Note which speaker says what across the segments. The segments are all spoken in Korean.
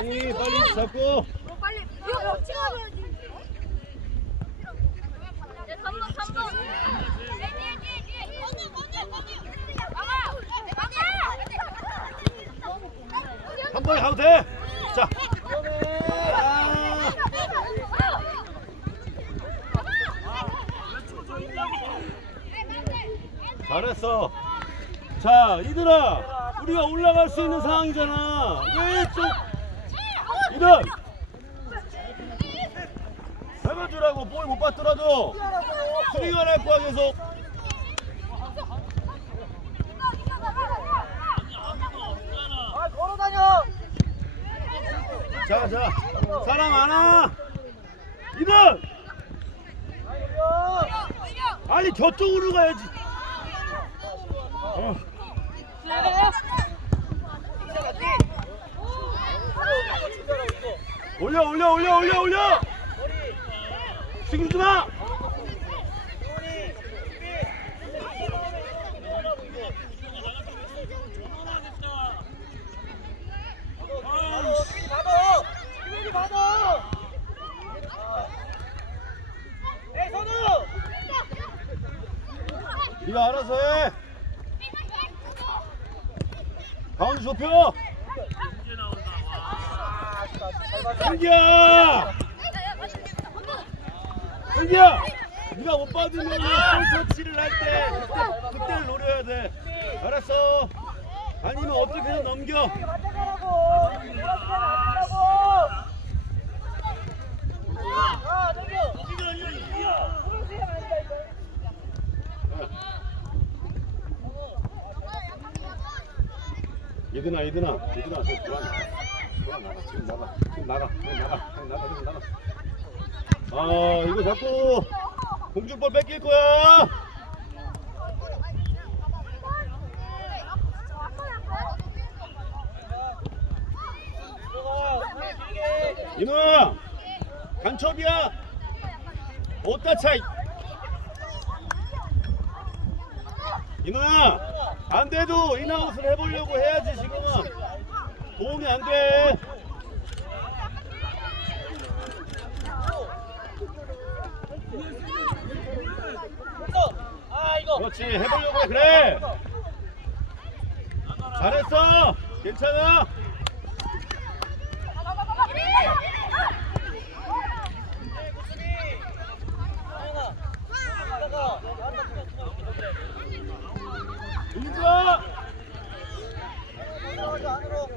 Speaker 1: 아니 빨리 잡고
Speaker 2: 빨리 이거 찍어줘야지.
Speaker 1: 한 번에 가도 돼. 자. 아, 잘했어. 자, 이들아, 우리가 올라갈 수 있는 상황이잖아. 왜 또? 이들. 잡아주라고 볼 못 받더라도 수비가 날 거야 계속.
Speaker 3: 아 걸어다녀
Speaker 1: 자, 자, 사람 많아. 이들. 아니 저쪽으로 가야지. 어. 올려 올려 올려 올려 올려. 시끄럽지 마.
Speaker 3: 수빈이 받아 수빈이 받아 에이 선우
Speaker 1: 네가 알아서 해. 가운데 좁혀. 승기야. 승기야. 네가 못 받으면 골 터치를 할 때 그때 그때를 노려야 돼. 알았어. 아니면 어떻게든 넘겨.
Speaker 3: 아 넘겨 프로스에 아니다 이거
Speaker 1: 얘들아 얘들아. 얘들아 저 들어와 들어와 나가 지금 나가. 지금 나가. 그냥 나가. 나가 지금 나가. 아 이거 자꾸 공중볼 뺏길 거야. 이놈아 간첩이야. 어따 차이 이놈아 안 돼도 인아웃을 해보려고 해야지 지금은. 도움이
Speaker 3: 아 이거
Speaker 1: 그렇지 해보려고 해 그래. 잘했어. 괜찮아
Speaker 3: 나가 나한테 그냥 그냥 이렇게
Speaker 1: 인주아
Speaker 3: 들어가자 안으로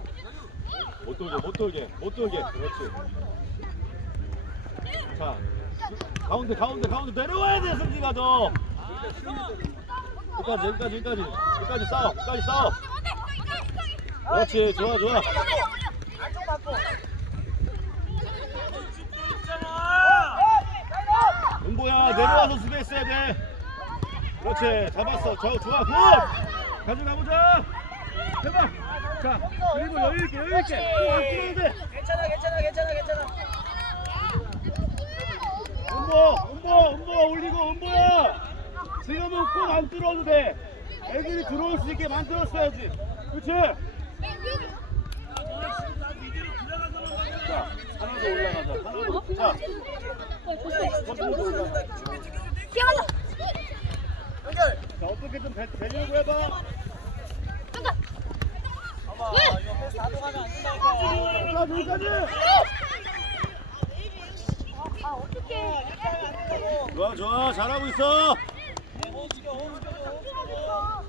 Speaker 1: 못 돌게 못 돌게. 그렇지. 자 가운데 가운데 가운데 내려와야 돼 승기가 더. 여기까지 여기까지 여기까지. 여기까지 싸워 여기까지 싸워. 그렇지 좋아 좋아. 은보야 내려와서 수비했어야 돼. 그렇지 잡았어. 저 좋아. 굿 가져가보자. 해봐 자 그리고 여유 있게 여유 있게. 또안 끊어도 돼
Speaker 3: 괜찮아 괜찮아 괜찮아 괜찮아.
Speaker 1: 은보 은보 은보가 올리고 은보야. 지금은 꼭안 뚫어도 돼. 애들이 들어올 수 있게 만들었어야지. 그렇지 자 하나 더 올라가자. 하나 더자 버튼도 올라가
Speaker 3: 연결
Speaker 1: 자 어떻게든 배, 배려고 해봐 좋아 좋아. 잘하고 있어
Speaker 3: 호흡 시켜 호흡 시켜줘 호흡 시켜줘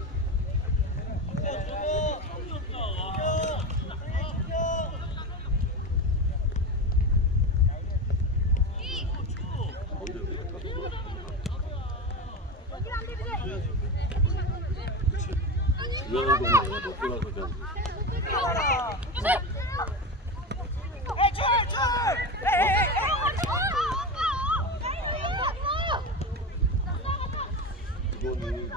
Speaker 1: 중요한 거는 내가 못 들어가서 이거는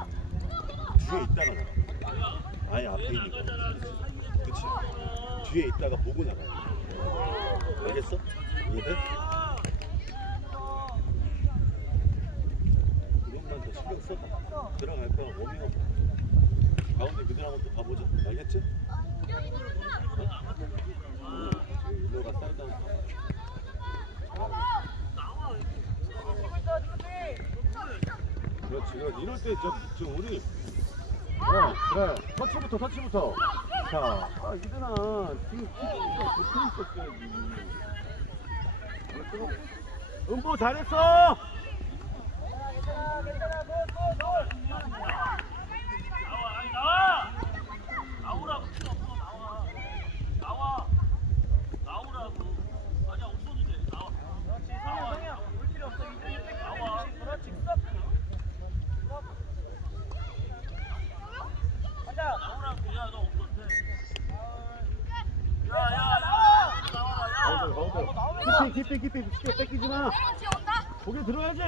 Speaker 1: 뒤에 있다가 나가 아예 앞에 있는 거 그치 뒤에 있다가 보고 나가야 돼 알겠어? 이해돼? 그것만 더 신경 신경 써. 들어갈 거야. 워밍업. 가운데 미드랑은 또 가보자. 알겠지? 응. 지금 일로가 쌀다. 그렇지. 그렇지. 이럴 때 저, 지금 우리 어, 그래. 터치부터 터치부터. 자, 아, 이들아 지금 있었어야지. 은보 잘했어.
Speaker 3: 나와 아니 나와 나오라고 필요 없어 나와 나와 나오라고 아니야 없어도 돼 나와 그렇지 나와 성이야 올 필요 없어 이제 나와 그렇지 스톱 가자 나오라고 야너 없어도 돼 야야야 나와라
Speaker 1: 가운데 키핑 키핑 시켜 뺏기지 마. 거기 들어야지.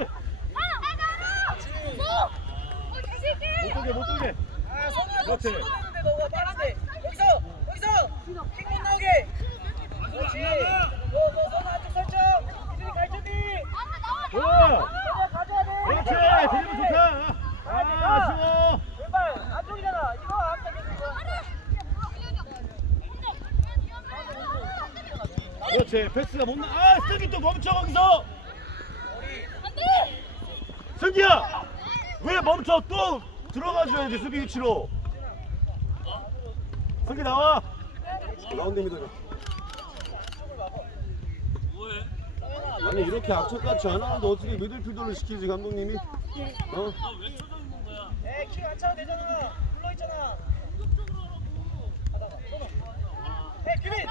Speaker 1: 못 들게 못 들게.
Speaker 3: 아
Speaker 1: 그렇지.
Speaker 3: 치고 나는데 너가 빠른데 여기서 여기서 킥못 나오게 그렇지 너너손 안쪽 설정 이들이 갈 준비
Speaker 1: 좋아.
Speaker 3: 가져야 돼
Speaker 1: 그렇지. 드리블 좋다. 아, 아쉬워.
Speaker 3: 왼발 안쪽이잖아 이거 안 닦여준 거야
Speaker 1: 그렇지. 패스가 못 나. 아, 승기 또 멈춰 거기서. 승기야. 왜 멈춰? 또 들어가줘야지 수비 위치로. 승기 나와. 라운드 미들.
Speaker 3: 뭐해?
Speaker 1: 아니 이렇게 악착같이 안 하는데 어떻게 미들필더를 시키지 감독님이? 어?
Speaker 3: 너왜 쳐져 있는 거야? 에킥안 차도 되잖아 불러 있잖아 손을 에 규민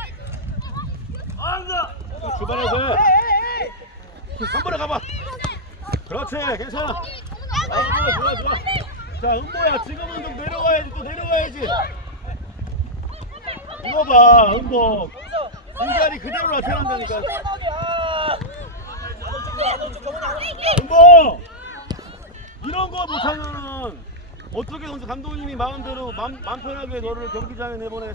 Speaker 1: 출발해야 돼. 한 번에 가봐. 그렇지, 괜찮아. 아, 좋아, 좋아, 좋아. 자, 은보야, 지금은 좀 내려가야지, 또 내려가야지. 이거 봐, 은보. 인자리 그대로 나타난다니까. 은보! 이런 거 못하면은 어떻게 선수 감독님이 마음대로 맘, 맘 편하게 너를 경기장에 내보내.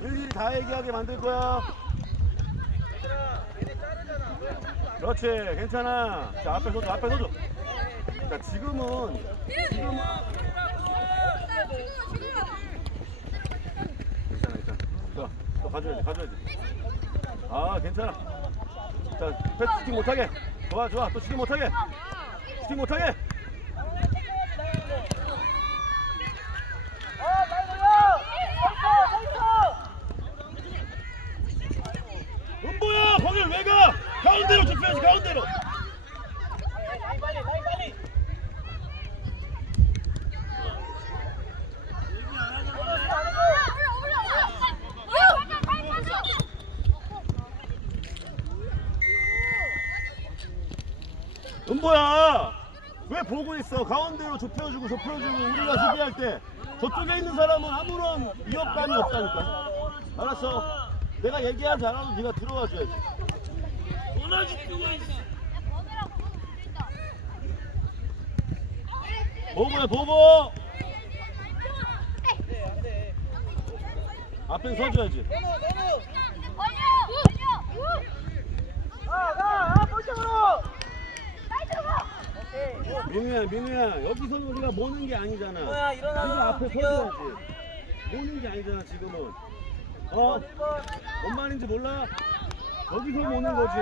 Speaker 1: 일일이 다 얘기하게 만들 거야. 그렇지, 괜찮아. 자, 앞에 서줘, 앞에 서줘. 자, 지금은, 지금은. 괜찮아, 괜찮아. 좋아, 또 가져야지, 가져야지. 아, 괜찮아. 자, 패스 슈팅 못하게. 좋아, 좋아. 또 슈팅 못하게. 슈팅 못하게.
Speaker 3: 아 빨리 돌려 서 있어 서
Speaker 1: 은보야, 거길 왜 가? 가운데로 좁혀야지, 가운데로.
Speaker 3: 있어 라인 빨리 라인 빨리
Speaker 1: 은보야, 왜 보고 있어? 가운데로 좁혀주고 좁혀주고 우리가 수비할 때 저쪽에 있는 사람은 아무런 위협감이 없다니까. 알았어. 내가 얘기하지 않아도 네가 들어와 줘야지.
Speaker 3: 원하지 누가 있어
Speaker 1: 보고야, 보고.
Speaker 3: 안돼 안돼
Speaker 1: 앞에 서줘야지.
Speaker 3: 내놓 내놓 가가 볼쪽으로 오케이
Speaker 1: 민우야, 민우야, 여기서는 우리가 모는 게 아니잖아.
Speaker 3: 민우야, 일어나.
Speaker 1: 네가 앞에
Speaker 3: 뛰어.
Speaker 1: 서줘야지. 모는 게 아니잖아, 지금은. 어?
Speaker 3: 1번
Speaker 1: 뭔 말인지 몰라? 여기서 모는 거지.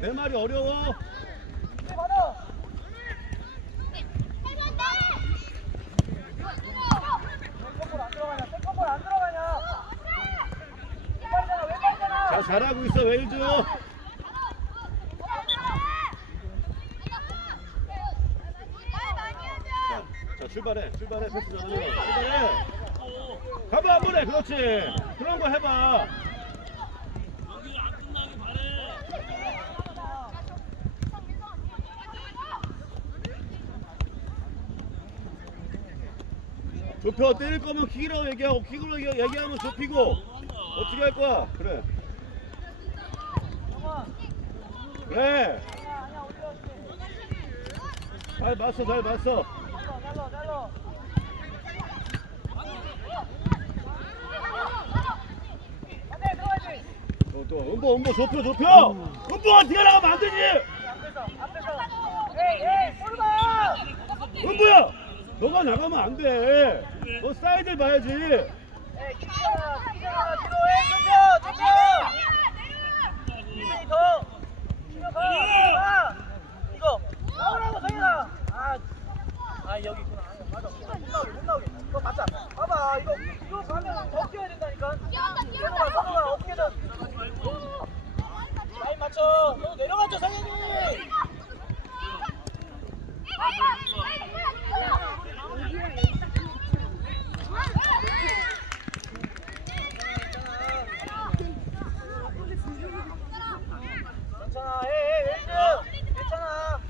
Speaker 1: 내 말이 어려워.
Speaker 3: 받아 세컨볼 안 들어가냐 세컨볼 안 들어가냐 왼발이잖아 왼발이잖아
Speaker 1: 자, 잘하고 있어, 웨일즈. 자, 자, 출발해. 출발해. 패스 전환해. 출발해. 가봐, 한 번에. 그렇지. 그런 거 해봐. 좁혀 때릴 거면 킥이라고 얘기하고 킥으로 얘기- 얘기하면 좁히고 어떻게 할 거야? 그래. 그래. 잘 봤어, 잘 봤어. 또, 또, 은보, 은보 좁혀, 좁혀. 은보가 뒤에 나가면 안 되지. 은부야 너가 나가면 안돼 너 사이드 봐야지
Speaker 4: 가. 이거 나오라고 아 여기 있구나. 아, 맞아. 못 나오게 못 나오게 이거 맞자 봐봐 이거 이거 가면 더 뛰어야 된다니까. 선우가 선우가 어떻게든 라인 맞춰. 너 내려가죠 성현이 괜찮아 에이 왼쪽 괜찮아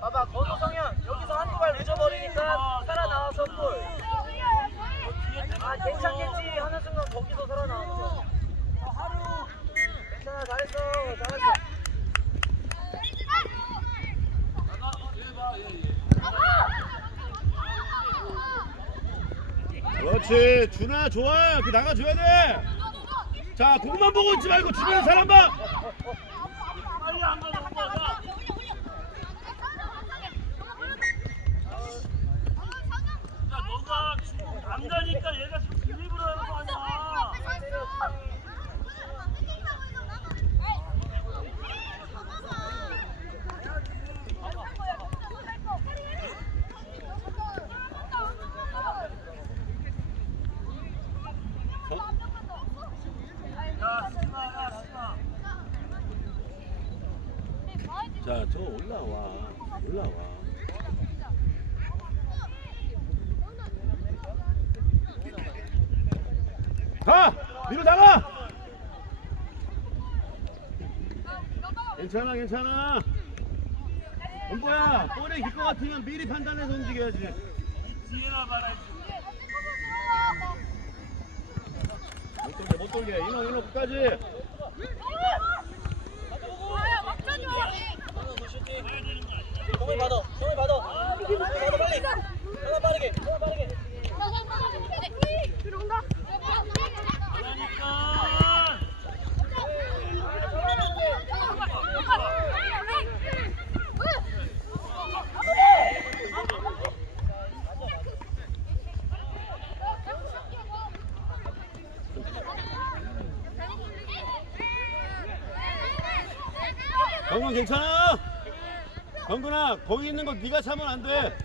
Speaker 4: 봐봐 건우 성현 여기서 한두 발 늦어버리니까 살아나와서 골. 아 괜찮겠지 하는 순간 거기서 살아나오는 거. 괜찮아 잘했어 잘했어.
Speaker 1: 그렇지 준아 좋아 그 나가줘야 돼 자 공만 보고 있지 말고 주변에 사람 봐
Speaker 4: 빨리 안 가도 오빠가. 야 너가 안 가니까 얘가 지금 드리블을 하는 거 아니야. 야 승아 야 승아.
Speaker 1: 자 저 올라와 올라와 가 뒤로 나가 괜찮아 괜찮아 은보야 볼에 길것 같으면 미리 판단해서 움직여야지
Speaker 4: 뒤에나 봐라.
Speaker 1: 못 돌게 못 돌게 인호 인호 끝까지
Speaker 4: 정을 받아 정을 받아. 받아 빨리. 받아 빠르게. 받아 빠르게.
Speaker 2: 들어온다.
Speaker 4: 그러니까.
Speaker 1: 경근 괜찮아? 거기 있는 거 네가 차면 안돼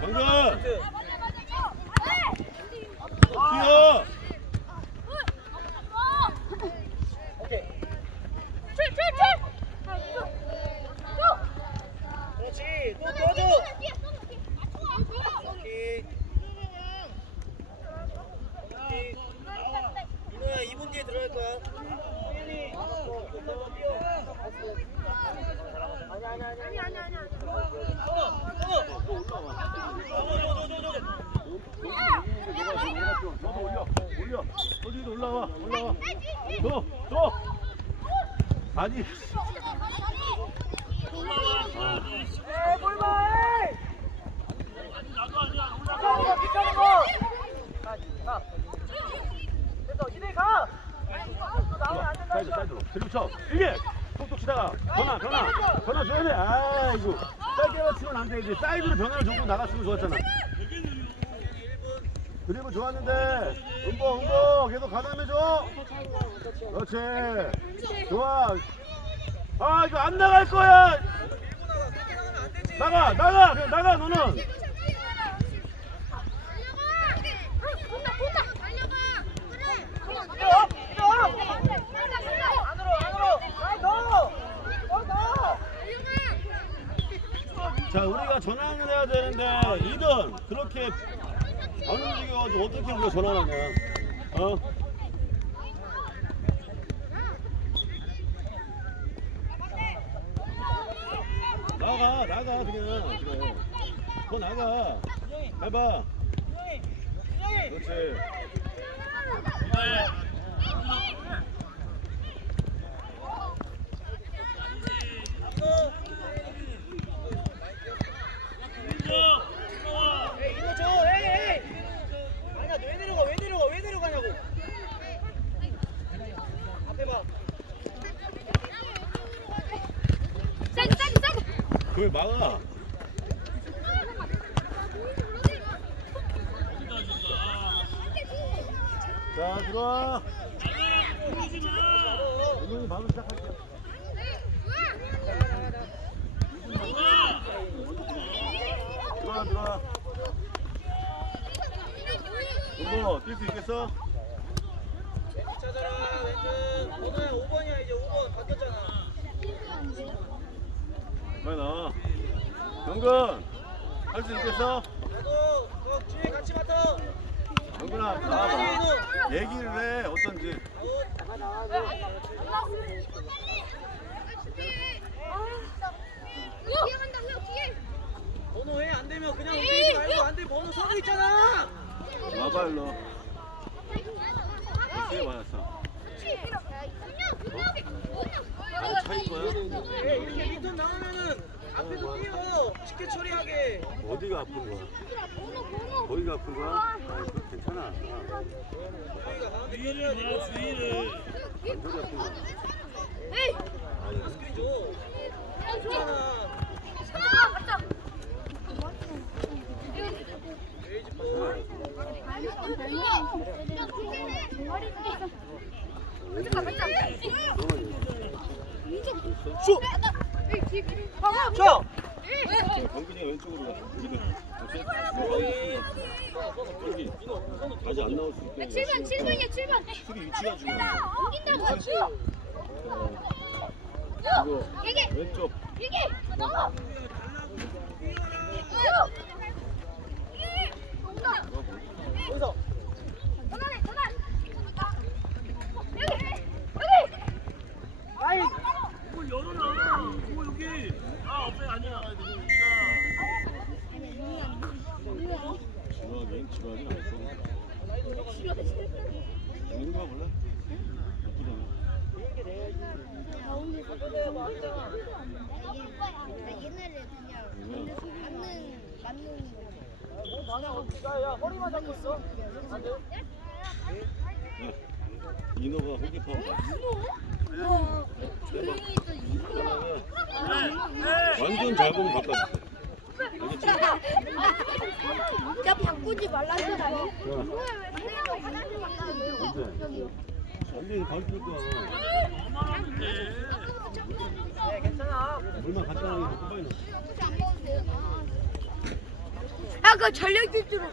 Speaker 1: 경근 뛰어
Speaker 4: 오케이. 그렇지. 또 도와줘. 오케이. 오케이. 민호야 2분 뒤에 들어갈 거야. 성현이. 어, 어, 어, 뛰어. 아니 아니 아니 아니 아니 아니. 성호 성호. 성호 저저저 저.
Speaker 1: 저도 올려 올려 저기도 올라와 올라와 줘줘 아니
Speaker 4: 에이 볼봐 에이. 귀찮은 거 귀찮은 거. 가 가. 됐어 이대 가. 또 나오면 안
Speaker 1: 사이드
Speaker 4: 된다니까.
Speaker 1: 사이드로 드리블 쳐 이게 톡톡 치다가 변화 변화 변화 줘야 돼. 아이고. 짧게만 치면 안 되지. 사이드로 변화를 주고 나갔으면 좋았잖아. 드리블 좋았는데 은보 은보 계속 가담해줘. 그렇지. 좋아. 아 이거 안 나갈 거야. 나가 나가 그냥 나가 너는
Speaker 4: 뛰어 뛰어. 안으로 안으로. 가 더. 더 더.
Speaker 1: 자 우리가 전환을 해야 되는데 이든 그렇게 안 움직여가지고 어떻게 우리가 전환하냐 어? 나가 나가 그냥 그래 더 나가 해봐
Speaker 4: 준영이.
Speaker 1: 그렇지
Speaker 4: 에이 이거 줘.
Speaker 1: 그걸 막아. 자, 들어와. 운동이 바로 시작할게. 들어와, 들어와. 운동 뛸수 있겠어?
Speaker 4: 찾아라 왼쪽 번호야 5번이야 이제 5번 바뀌었잖아
Speaker 1: 빨리 나와. 영근, 할 수 있겠어?
Speaker 4: 뒤에 같이 맡아
Speaker 1: 영근아, 나와봐. 얘기를 해, 어떤지.
Speaker 4: 번호 해 안 되면 그냥 움직이지 말고 안 돼 번호 서고 있잖아
Speaker 1: 와봐, 일로. 어떻게 맞았어? 차인 거야?
Speaker 4: 예, 이렇게 리턴 나오면은 앞에서 뛰어 쉽게 처리하게
Speaker 1: 어디가 아픈 거야? 거기가 아픈 거야? 아니, 그거 괜찮아.
Speaker 4: 여기가 가운데
Speaker 3: 주의를 봐 주의를
Speaker 1: 완전히 아픈 거야.
Speaker 4: 스크린 줘 괜찮아 베이지 볼
Speaker 1: 슛!
Speaker 4: 쳐!
Speaker 1: 경근이가 왼쪽으로 가. 여기. 다시 안 나올 수 있게.
Speaker 2: 7번 7번이야 7번
Speaker 1: 수비 위치가 중요해.
Speaker 2: 이긴다고
Speaker 1: 이거 왼쪽.
Speaker 2: 이게 나와
Speaker 4: 여기서
Speaker 2: 전환해 전환 여기 여기
Speaker 4: 아이
Speaker 3: 이걸 열어놔 뭐 여기 아 없애 아니야
Speaker 1: 지루하긴 지루하진 않았어. 재밌는 거 몰라? 예쁘잖아.
Speaker 2: 옛날에 그냥 맞는 맞는
Speaker 4: 야야 허리만 잡고 있어 안돼
Speaker 1: 야, 인호가 호기파. 완전 잘 보면 바꿔줄게. 알겠지?
Speaker 2: 야 바꾸지 말라는 거 아니야?
Speaker 1: 언제 가르칠 거야.
Speaker 4: 네 괜찮아
Speaker 1: 물만 간단하게 먹고 빨리.
Speaker 2: 아, 그 전력 질주로.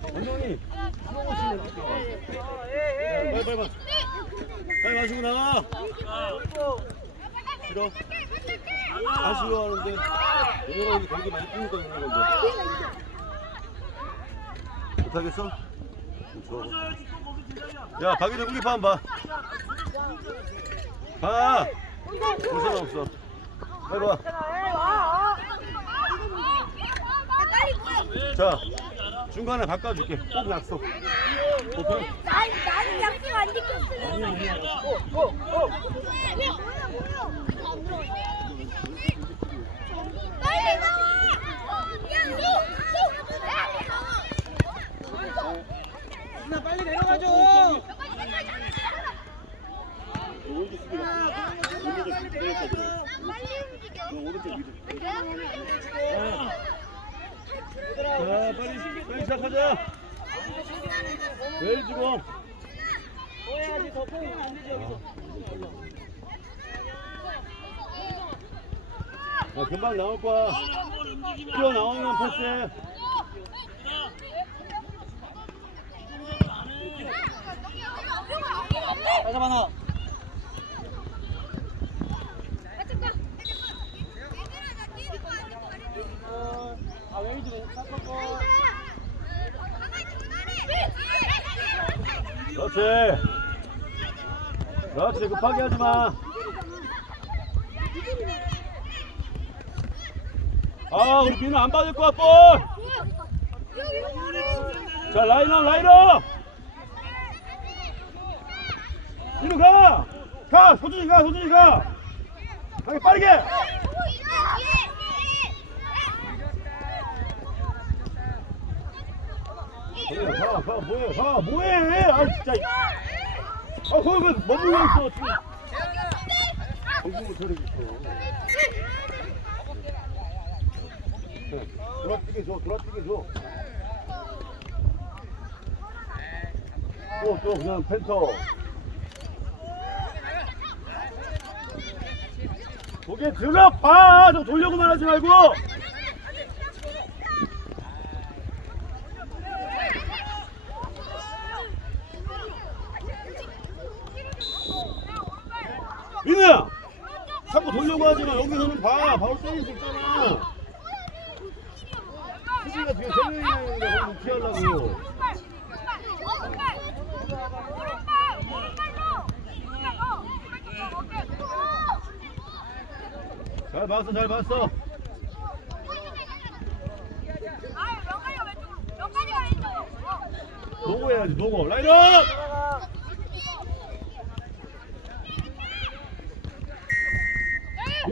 Speaker 1: 술 먹으시면 어떡해.
Speaker 4: 에에
Speaker 1: 빨리 빨리 마. 빨리 마시고 나가. 싫어? 다 싫어하는데 오늘은 경기 많이 뛰니까 그런 건데 못하겠어? 좋아 야 박이도 한번 봐 봐! 볼생 없어 빨리 와 자, 중간에 바꿔줄게. 꼭 약속.
Speaker 2: 나, 나는 약속 안 지켰어. 빨리
Speaker 4: 누나 빨리 내려가줘
Speaker 1: 오른쪽 수비가. 오른쪽 수비 내렸다 그래. 너 오른쪽 미드. 자, 빨리, 빨리 시작하자. 웰 지금.
Speaker 4: 더 해야지 더 뽑으면 안 되지 여기서
Speaker 1: 야, 금방 나올 거야. 뛰어 나오면 패스해.
Speaker 4: 가자 만아 아 웨이드 왼쪽 거
Speaker 1: 그렇지. 그렇지, 급하게 하지 마. 아, 우리 비는 안 받을 거야, 볼. 자, 라인업, 라인업. 뒤로 가. 가, 소준이 가, 소준이 가. 가게 빠르게. 그래, 가, 가, 뭐해, 가, 뭐해. 아, 진짜. 아, 거기 왜 머물러 있어, 지금. 정신 못 차리고 있어. 네. 돌아뛰게 줘, 돌아뛰게 줘. 또, 또, 그냥 펜터. 고개 들어 봐! 좀 돌려고만 하지 말고! 민우야! 자꾸 돌려고 하지 마. 여기서는 봐. 바로 때릴 수 있잖아. 수비가 뒤에 세 명이 있는데 거기 피하려고. 잘 봤어, 잘 봤어. 노고 해야지, 노고. 라인업!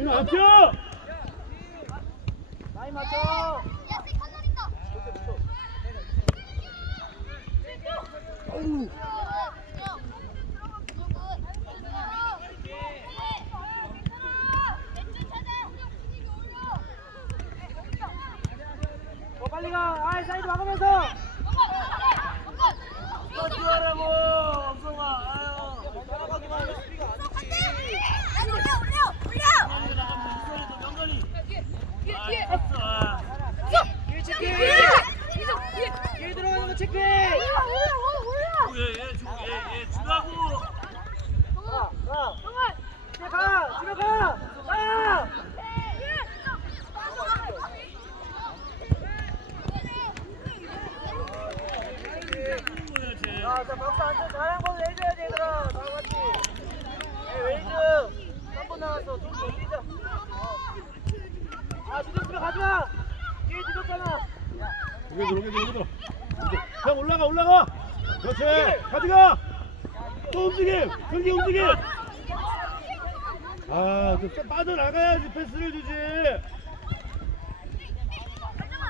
Speaker 1: 앞혀!
Speaker 4: 라인 맞춰.
Speaker 1: 어우.
Speaker 4: 더 빨리 가. 아이 사이드 막으면서.
Speaker 3: 또 뛰어라고 엄성아 아유
Speaker 4: 따라가기만 하면 수비가 안 되지.
Speaker 3: 명건이 나가면 이소리도 명건이 아 됐어 아.
Speaker 4: 길 체크. 길 들어가는 거 체크.
Speaker 3: 얘얘얘 주라고
Speaker 4: 가. 가. 집에 가. 집에 가. 가.
Speaker 3: 해야지
Speaker 4: 자, 자, 박수 한번 잘한 거 해줘야지 얘들아. 다 같이. 네, 웨이즈. 3분 남았어. 좀 더 뛰자. 어. 아, 주전 집에 가지 마. 뒤에 뒤졌잖아.
Speaker 1: 여기 들어, 여기 들어, 여기 들어. 형 올라가, 올라가. 그렇지. 가져가. 또 움직임. 경기 움직임. 아, 좀 빠져나가야지 패스를 주지.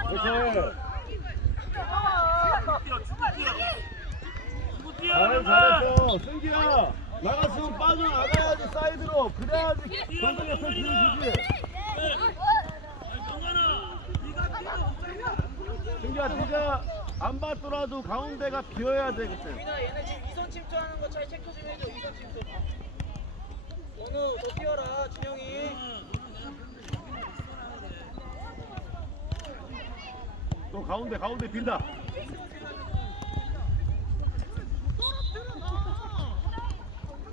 Speaker 1: 그렇지.
Speaker 3: 뛰어 주고 뛰어 주고 뛰어
Speaker 1: 잘
Speaker 3: 명건
Speaker 1: 잘했어. 승기야. 나갔으면 빠져나가야지 사이드로. 그래야지 경기가 패스를 주지.
Speaker 3: 명건아 네가 뛰어
Speaker 1: 승기야, 네가 안 받더라도 가운데가 비어야 돼 그때.
Speaker 4: 유빈아, 얘네 지금 이선 침투하는 거 잘 체크 좀 해줘. 이선 침투. 원우, 더 뛰어라. 준영이.
Speaker 1: 또 가운데 가운데 빈다.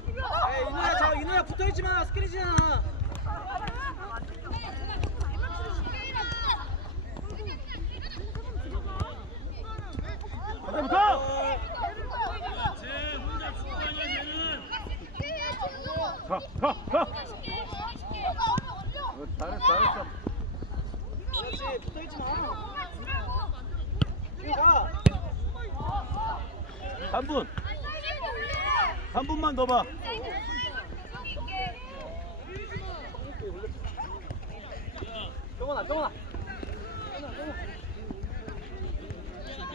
Speaker 4: 에이, 윤호야, 자, 윤호야 붙어있지 마. 스크린이잖아.
Speaker 1: 3분. 3분만 더 봐.
Speaker 4: 정원아, 정원아. 야, 세명이나 보이잖아.
Speaker 1: 그렇지,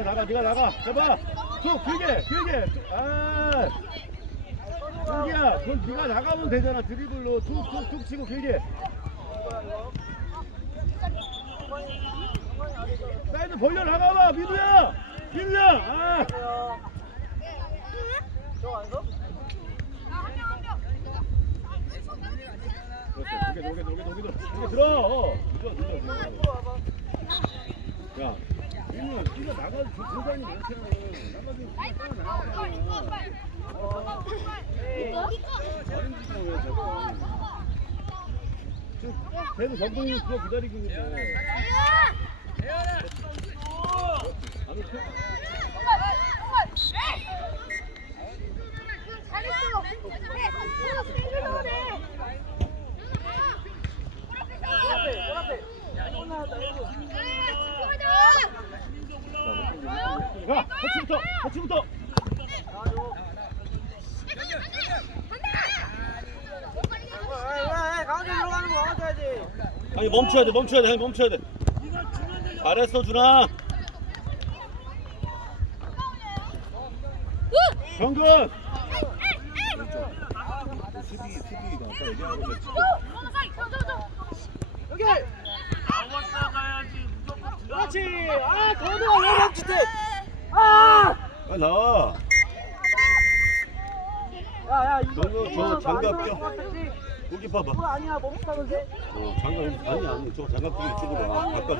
Speaker 1: 네가 나가, 네가 나가. 해봐. 쭉 길게, 길게. 쭉. 아, 승기야, 그건 네가 나가면 되잖아. 드리블로 툭툭툭 치고 길게. 사이드 벌려 나가봐, 민우야. 민우야. 아. 그렇지. 녹여, 녹여, 녹여, 녹여, 녹여. 들어. 어. 들어.
Speaker 4: 앞으로 와봐.
Speaker 1: 야, 민우야, 네가 나가도 저 공간이 많잖아. 나가도.
Speaker 4: 어.
Speaker 1: 계속 전동이 그거 기다리고 있는데.
Speaker 2: 잘했어.
Speaker 4: 앞에, 문 앞에. 나왔다 1분
Speaker 1: 가 터치부터 터치부터
Speaker 4: 왜, 왜, 가운데 들어가는 거 막아줘야지.
Speaker 1: 아니 멈춰야 돼 멈춰야 돼 아니 멈춰야 돼 잘했어 준아 정근
Speaker 4: 여기!
Speaker 3: 나왔다 가야지 무조건 들어
Speaker 4: 그렇지! 아, 더 넣어, 왜 멈추지? 아!
Speaker 1: 빨리 나와
Speaker 4: 야, 야, 이거.
Speaker 1: 저거, 저거
Speaker 4: 이거
Speaker 1: 장갑
Speaker 4: 많이
Speaker 1: 껴.
Speaker 4: 들어갈 것 같았지?
Speaker 1: 여기 봐봐
Speaker 4: 그거 아니야, 멈추다는데?
Speaker 1: 어 장갑 아니 아니 저 장갑 끼고 이쪽으로 와 바꿔